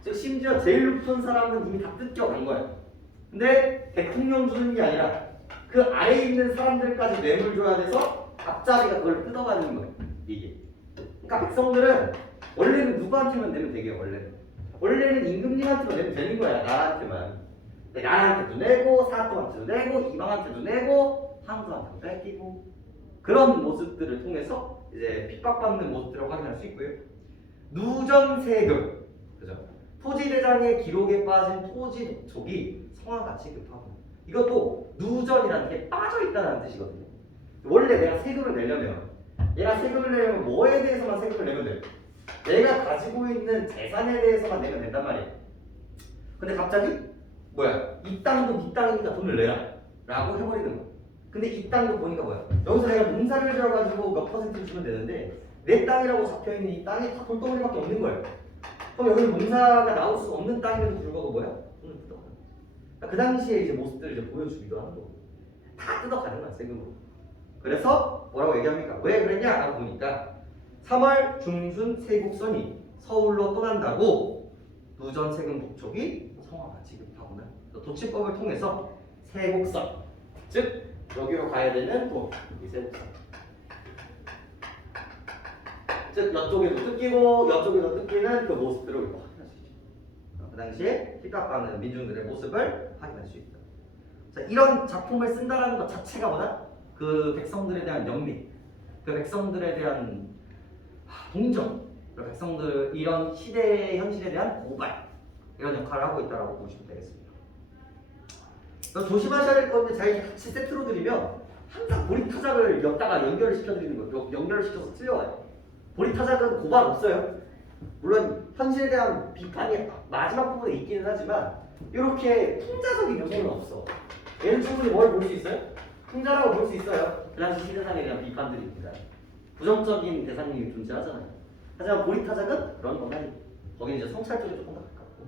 즉 심지어 제일 높은 사람은 이미 다 뜯겨간 거예요. 근데 대통령 주는 게 아니라 그 아래에 있는 사람들까지 뇌물 줘야 돼서 앞자리가 그걸 뜯어가는 거예요. 이게. 그러니까 백성들은 원래는 누구한테만 내면 되게요. 원래는 임금님한테만 내면 되는 거야. 나한테만. 나한테도 내고 사또한테도 내고 이방한테도 내고 황도한테도 뺏기고 그런 모습들을 통해서 이제 핍박받는 모습들을 확인할 수 있고요. 누전세금, 그죠? 토지대장의 기록에 빠진 토지 독촉이 성화같이 급하고 이것도 누전이라는 게 빠져있다는 뜻이거든요. 원래 내가 세금을 내려면 뭐에 대해서만 세금을 내면 돼요? 내가 가지고 있는 재산에 대해서만 내면 된단 말이에요. 근데 갑자기 뭐야? 이 땅도 네 땅이니까 돈을 내라 라고 해버리는 거야. 근데 이 땅도 보니까 뭐야? 여기서 내가 농사를 지어가지고 몇 퍼센트 주면 되는데 내 땅이라고 잡혀있는 이 땅이 다 돌덩어리밖에 없는 거예요. 그럼 여기는 농사가 나올 수 없는 땅임에도 불구하고 뭐야? 돈을 뜯어가는 거야. 그러니까 그 당시에 이제 모습들을 이제 보여주기도 하는 거고 다 뜯어가는 거야 세금으로. 그래서 뭐라고 얘기합니까? 왜 그랬냐? 라고 보니까 3월 중순 세국선이 서울로 떠난다고 누전 세금 독촉이 성화같이 급하구나. 도치법을 통해서 세곡선, 즉 여기로 가야 되는 돈, 이 세곡선. 즉 이쪽에도 뜯기고 이쪽에도 뜯기는 그 모습들을 우리가 확인할 수 있죠. 그 당시에 핍박받는 민중들의 모습을 확인할 수 있다. 자, 이런 작품을 쓴다라는 것 자체가 뭐다? 그 백성들에 대한 연민, 그 백성들에 대한 동정, 그 백성들 이런 시대의 현실에 대한 고발 이런 역할을 하고 있다라고 보시면 되겠습니다. 조심하셔야 될 건데 제가 같이 세트로 드리면 항상 보리타작을 엮다가 연결을 시켜드리는 거예요. 연결을 시켜서 틀려와요. 보리타작은 고발 없어요. 물론 현실에 대한 비판이 마지막 부분에 있기는 하지만 이렇게 풍자적인 요소는 없어. 얘는 충분히 뭘 볼 수 있어요? 풍자라고 볼 수 있어요. 그 당시 시대상에 대한 비판들입니다. 부정적인 대상이 존재하잖아요. 하지만 보리타작은 그런 건 아니고 거기는 이제 성찰 쪽이 조금 더 가깝고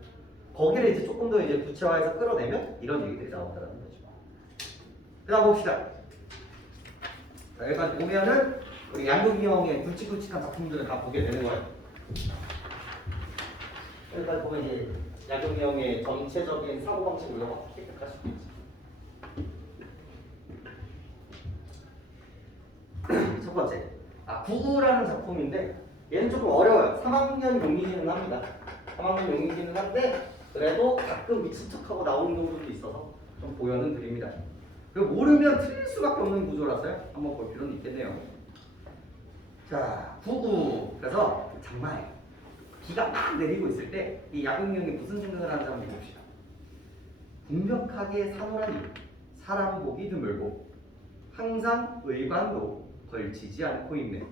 거기를 이제 조금 더 이제 구체화해서 끌어내면 이런 얘기들이 나온다는 거죠. 그다음 봅시다. 자, 여기까지 보면은 우리 양국이 형의 굵직굵직한 작품들을 다 보게 되는 거예요. 여기까지 보면 이제 양국이 형의 전체적인 사고방식을 우리가 획득할 수 있지. 첫 번째, 구구라는 작품인데 얘는 조금 어려워요. 3학년 용이기는 합니다. 3학년 용이기는 한데 그래도 가끔 미친 척하고 나오는 경우도 있어서 좀 보여는 드립니다. 그리고 모르면 틀릴 수밖에 없는 구조라서요. 한번 볼 필요는 있겠네요. 자, 구구. 그래서 장마에 비가 막 내리고 있을 때 이 야경이 형이 무슨 생각을 하는지 한번 봅시다. 분명하게 사노라니 사람 보기 드물고 항상 의관도 걸치지 않고 있네.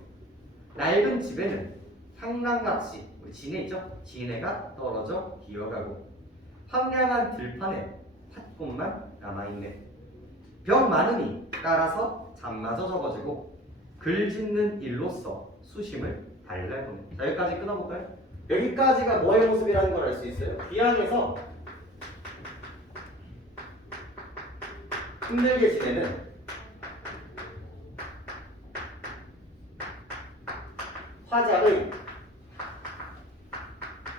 낡은 집에는 향랑같이 우리 진해 있죠? 진해가 떨어져 기어가고 황량한 들판에 팥꽃만 남아있네. 병 많으니 따라서 잠마저 적어지고 글 짓는 일로서 수심을 달래보네. 자, 여기까지 끊어볼까요? 여기까지가 뭐의 모습이라는 걸 알 수 있어요. 비양에서 힘들게 지내는 화자의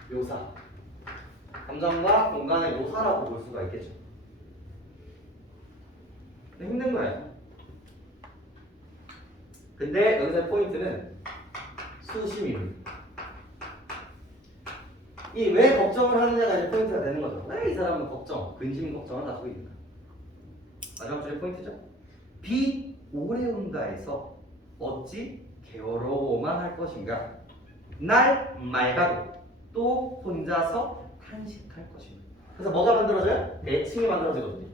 묘사, 감정과 공간의 묘사라고 볼 수가 있겠죠. 힘든 거야. 근데 여기서 포인트는 수심입니다. 이 왜 걱정을 하느냐가 이제 포인트가 되는 거죠. 왜 이 사람은 근심 걱정을 가지고 있는가? 마지막 줄의 포인트죠. 비 오래 온다에서 어찌 게으러워만 할 것인가? 날 맑아도 또 혼자서 탄식할 것인가? 그래서 뭐가 만들어져요? 대칭이 만들어지거든요.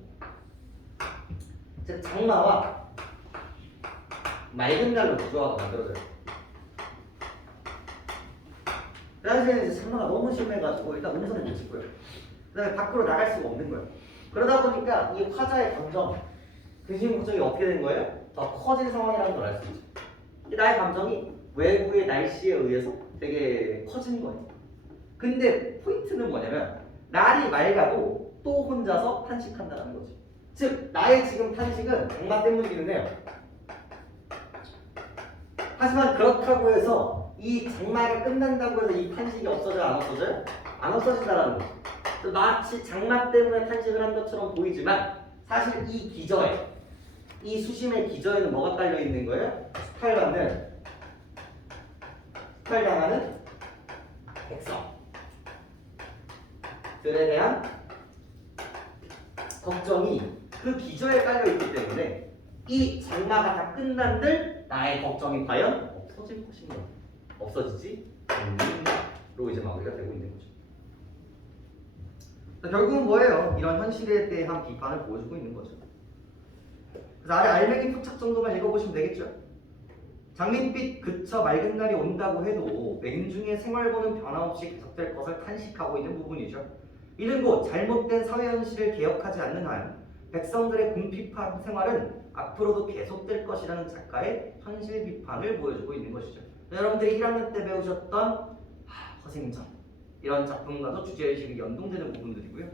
즉 장마와 맑은 날로 구조화가 만들어져요. 그 당시에는 이제 장마가 너무 심해가지고 일단 농사를 못 짓고요. 그 다음에 밖으로 나갈 수가 없는 거예요. 그러다 보니까 이 화자의 감정, 근심 걱정이 어떻게 된 거예요? 더 커진 상황이라는 걸 알 수 있죠. 나의 감정이 외부의 날씨에 의해서 되게 커지는 거예요. 근데 포인트는 뭐냐면 날이 맑아도 또 혼자서 탄식한다는 거지. 즉 나의 지금 탄식은 장마 때문이기는 해요. 하지만 그렇다고 해서 이 장마가 끝난다고 해서 이 탄식이 없어져요? 안 없어져요? 안 없어진다는 거죠. 마치 장마 때문에 탄식을 한 것처럼 보이지만 사실 이 기저에, 이 수심의 기저에는 뭐가 깔려 있는 거예요? 스팔당하는 백성들에 대한 걱정이 그 기저에 깔려 있기 때문에 이 장마가 다 끝난들 나의 걱정이 과연 없어질 것인가? 없어지지 않는다로 이제 마무리가 되고 있는 거죠. 결국은 뭐예요? 이런 현실에 대한 비판을 보여주고 있는 거죠. 그래서 아래 알맹이 토착 정도만 읽어보시면 되겠죠. 장밋빛 그쳐 맑은 날이 온다고 해도 맹중의 생활고는 변함없이 계속될 것을 탄식하고 있는 부분이죠. 이는 곧 잘못된 사회 현실을 개혁하지 않는 한 백성들의 궁핍한 생활은 앞으로도 계속될 것이라는 작가의 현실 비판을 보여주고 있는 것이죠. 여러분들이 1학년 때 배우셨던 허생전 이런 작품과도 주제의식이 연동되는 부분들이고요.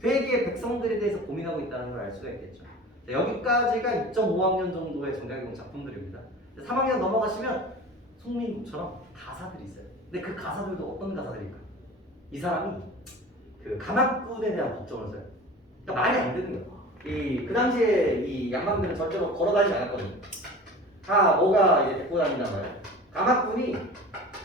되게 백성들에 대해서 고민하고 있다는 걸 알 수가 있겠죠. 여기까지가 2.5학년 정도의 정약용 작품들입니다. 3학년 넘어가시면 송민구처럼 가사들이 있어요. 근데 그 가사들도 어떤 가사들일까? 이 사람이 그 가마꾼에 대한 걱정을 써요. 그러니까 말이 안 되는 거예요. 그 당시에 이 양반들은 절대로 걸어다니지 않았거든요. 다 뭐가 이제 데리고 다닌단 말이에요. 가마꾼이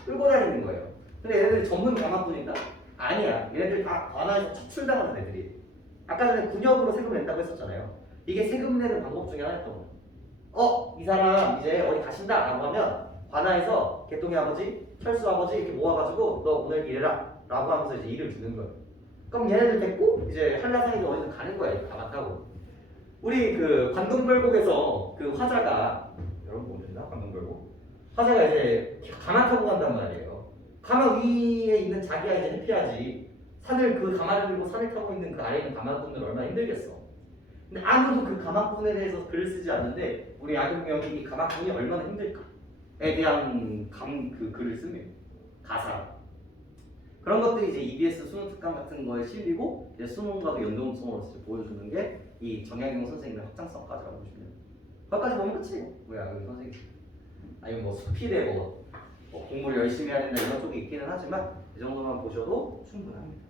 끌고 다니는 거예요. 근데 얘네들 전문 가마꾼인가? 아니야. 얘네들 다 관아에서 차출당하는 애들이. 아까 전에 군역으로 세금을 낸다고 했었잖아요. 이게 세금 내는 방법 중에 하나였던 거예요. 이 사람 이제 어디 가신다 라고 하면 관아에서 개똥이 아버지, 철수 아버지 이렇게 모아가지고 너 오늘 일해라 라고 하면서 이제 일을 주는 거예요. 그럼 얘네들 데리고 이제 한라산이든 어디든 가는 거예요. 가마 타고. 우리 그 관동별곡에서 그 화자가 여러분 모르시나? 관동별곡 화자가 이제 가마 타고 간단 말이에요. 가마 위에 있는 자기가 이제 해피하지. 산을 그 가마를 들고 산을 타고 있는 그 아래 있는 가마꾼들 얼마나 힘들겠어. 근데 아무도 그 가마꾼에 대해서 글을 쓰지 않는데 우리 야경명이 이 가마꾼이 얼마나 힘들까에 대한 그 글을 씁니다. 가사. 그런 것들이 이제 EBS 수능 특강 같은 거에 실리고 이제 수능과도 연동성으로 보여주는 게 이 정약용 선생님의 확장성까지라고 보시면 돼요. 거기까지 보면 끝이에요. 뭐야 여기 선생님. 아니면 뭐 수필에 뭐 공부를 열심히 해야 된다 이런 쪽이 있기는 하지만 이 정도만 보셔도 충분합니다.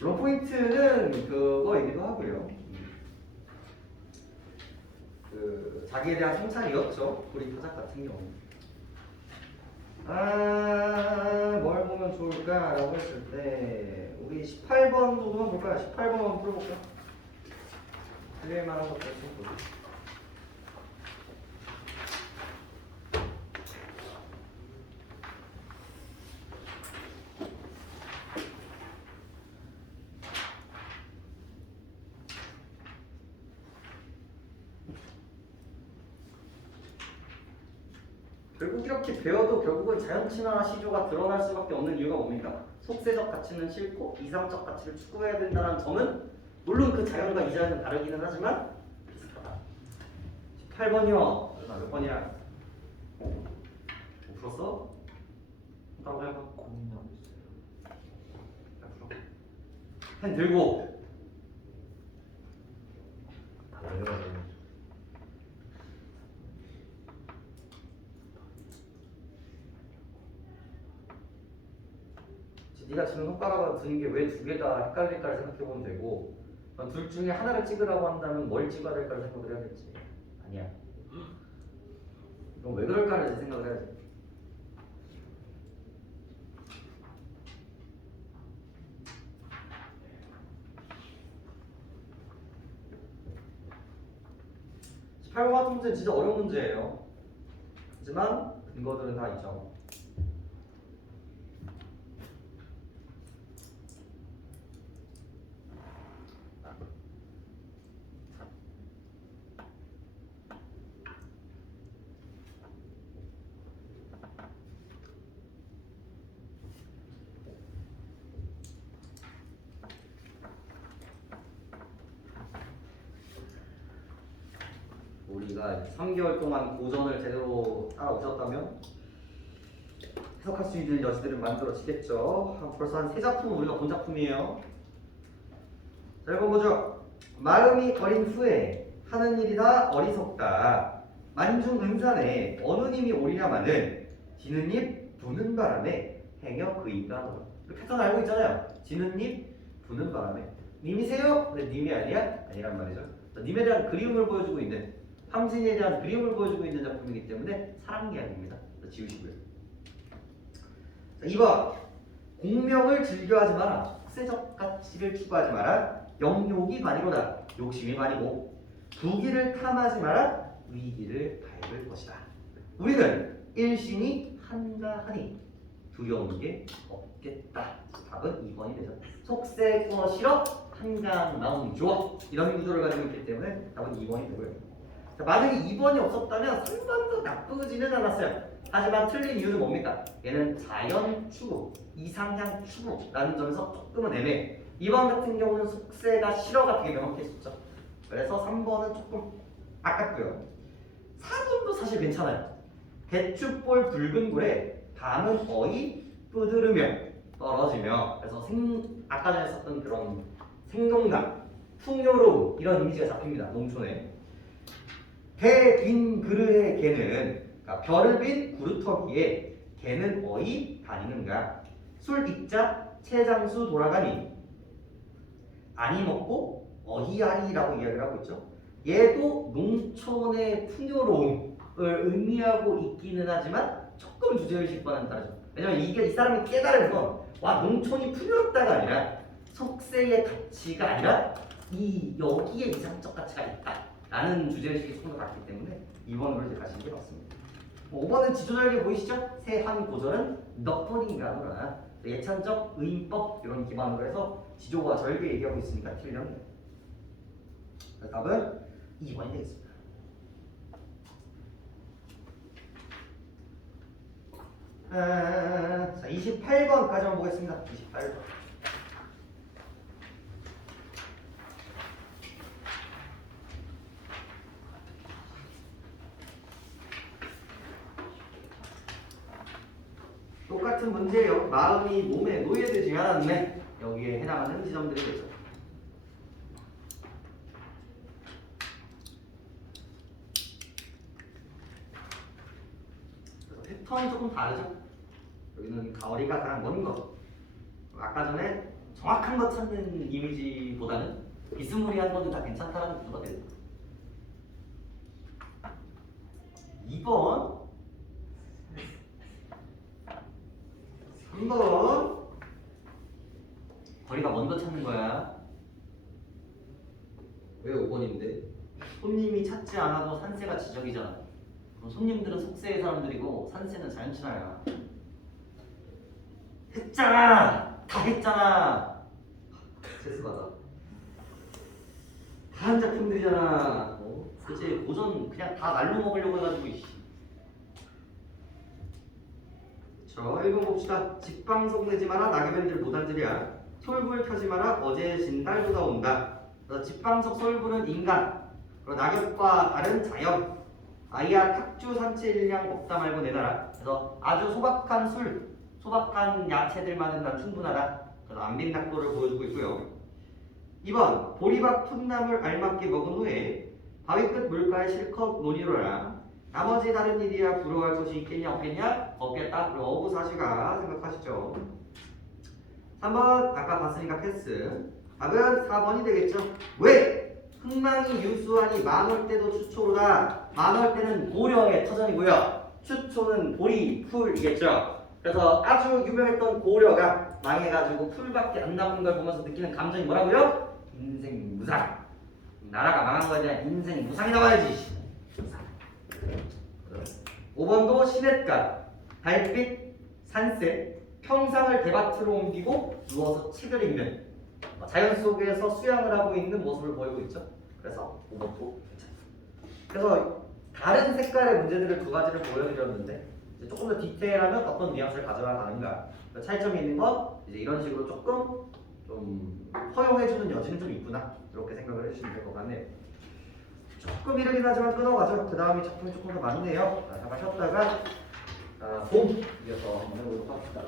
물론 포인트는 그거이기도 하고요. 그 자기에 대한 성찰이었죠. 우리 타작 같은 경우. 뭘 보면 좋을까라고 했을 때 우리 18번 정도만 볼까요? 18번 한번 풀어볼까? 틀릴 만한 것들 좀 보죠. 결국 이렇게 배워도 결국은 자연친화나 시조가 드러날 수밖에 없는 이유가 뭡니까? 속세적 가치는 싫고 이상적 가치를 추구해야 된다는 점은 물론 그 자연과 이 자연은 다르기는 하지만 비슷하다. 18번이요. 몇 번이야? 못 풀었어? 따로 해봐. 고민하고 있어요. 잘 풀어. 펜 들고. 네가 지금 손가락으로 드는 게 왜 두 개다 헷갈릴까를 생각해보면 되고 그럼 둘 중에 하나를 찍으라고 한다면 뭘 찍어야 될까를 생각을 해야겠지. 아니야. 그럼 왜 그럴까를 이제 생각을 해야지. 팔과 같은 문제는 진짜 어려운 문제예요. 하지만 근거들은 다 있죠. 우리가 3개월 동안 고전을 제대로 따라오셨다면 해석할 수 있는 여지들을 만들어지겠죠. 벌써 한 3작품은 우리가 본 작품이에요. 자, 1번 보죠. 마음이 어린 후에 하는 일이 다 어리석다. 만중은산에 어느 님이 오리냐마는 지는 잎 부는 바람에 행여 그 인간으로. 패턴 알고 있잖아요. 지는 잎 부는 바람에. 님이세요? 근데 님이 아니야? 아니란 말이죠. 님에 대한 그리움을 보여주고 있는, 함진에 대한 그리움을 보여주고 있는 작품이기 때문에 사랑이 아닙니다. 지우시고요. 자, 2번. 공명을 즐겨하지 마라. 국세적 가치를 추구하지 마라. 영욕이 반이로다. 욕심이 반이고. 부귀를 탐하지 마라. 위기를 밟을 것이다. 우리는 일신이 한가하니 두려운 게 없겠다. 답은 2번이 되죠. 속세꺼 싫어 한강 마음 좋아. 이런 구조를 가지고 있기 때문에 답은 2번이 되고요. 자, 만약에 2번이 없었다면 3번도 나쁘지는 않았어요. 하지만 틀린 이유는 뭡니까? 얘는 자연 추구, 이상향 추구라는 점에서 조금은 애매해. 2번 같은 경우는 속세가 싫어가 되게 명확했었죠. 그래서 3번은 조금 아깝고요. 4번도 사실 괜찮아요. 대추볼 붉은 굴에 밤은 어이 뿌드르며 떨어지며. 그래서 아까 전에 썼던 그런 생동감, 풍요로움 이런 이미지가 잡힙니다. 농촌에. 배 빈 그릇의 개는, 그러니까 별을 빈 구루터기에 개는 어이 다니는가. 술 익자 채장수 돌아가니 아니 먹고 어히아리라고 이야기를 하고 있죠. 얘도 농촌의 풍요로움을 의미하고 있기는 하지만 조금 주제의식과는 다르죠. 왜냐면 이게 이 사람이 깨달은 건 와 농촌이 풍요롭다가 아니라 속세의 가치가 아니라 이 여기에 이상적 가치가 있다라는 주제의식이 조금 더 같기 때문에 2번으로 이제 가시는 게 맞습니다. 5번은 지조절개 보이시죠? 새한 고절은 넉분인가노라. 예찬적 의인법 이런 기반으로 해서 지조와 절개 얘기하고 있으니까 틀렸네요. 답은 2번이 되겠습니다. 자, 28번까지 한번 보겠습니다. 28번. 똑같은 문제예요. 마음이 몸에 노예되지 않았네. 여기에 해당하는 지점들이 되죠. 그래서 패턴이 조금 다르죠. 여기는 가오리가 가장 먼 것. 아까 전에 정확한 것 찾는 이미지보다는 비스무리한 것도 다 괜찮다라는 구조가 돼요. 2번 3번 거리가 먼 거 찾는 거야. 왜 5번인데? 손님이 찾지 않아도 산세가 지적이잖아. 그럼 손님들은 속세의 사람들이고 산세는 자연친화야. 했잖아! 다 했잖아! 재수받아. 다 한 작품들이잖아. 그치? 고전 그냥 다 날로 먹으려고 해가지고 이씨. 자, 1번 봅시다. 직방송 내지 마라 낙엽엔들 못한들이야. 솔불 펴지 마라 어제 진달보다 온다. 그래서 직방석 솔불은 인간, 그리고 낙엽과 다른 자연. 아이야 탁주 산채 일량 먹다 말고 내놔라. 그래서 아주 소박한 술, 소박한 야채들만은 다 충분하다. 그래서 안빈 낙도를 보여주고 있고요. 2번 보리밥 풋나물 알맞게 먹은 후에 바위 끝 물가에 실컷 논이로라. 나머지 다른 일이야 부러워할 것이 있겠냐 없겠냐? 없겠다. 그리고 어부사시가 생각하시죠. 3번 아까 봤으니까 패스. 답은 4번이 되겠죠. 왜? 흥망이 유수하니 만월 때도 추초로다. 만월 때는 고려의 터전이고요. 추초는 보리, 풀이겠죠. 그래서 아주 유명했던 고려가 망해가지고 풀밖에 안 남은 걸 보면서 느끼는 감정이 뭐라고요? 인생 무상. 나라가 망한 거에 대한 인생 무상이 나와야지. 무상. 5번도 시냇가, 달빛, 산새, 평상을 대밭으로 옮기고 누워서 책을 읽는 자연 속에서 수양을 하고 있는 모습을 보이고 있죠. 그래서 5번도 괜찮습니다. 그래서 다른 색깔의 문제들을 두 가지를 보여드렸는데 이제 조금 더 디테일하면 어떤 뉘앙스를 가져가는가 차이점이 있는 건 이제 이런 식으로 조금 좀 허용해주는 여지는 좀 있구나 이렇게 생각을 해주시면 될 것 같네요. 조금 이르긴 하지만 끊어가죠. 그 다음이 작품이 조금 더 많네요. 잠깐 쉬었다가 봄 이어서 한번 해보도록 합시다.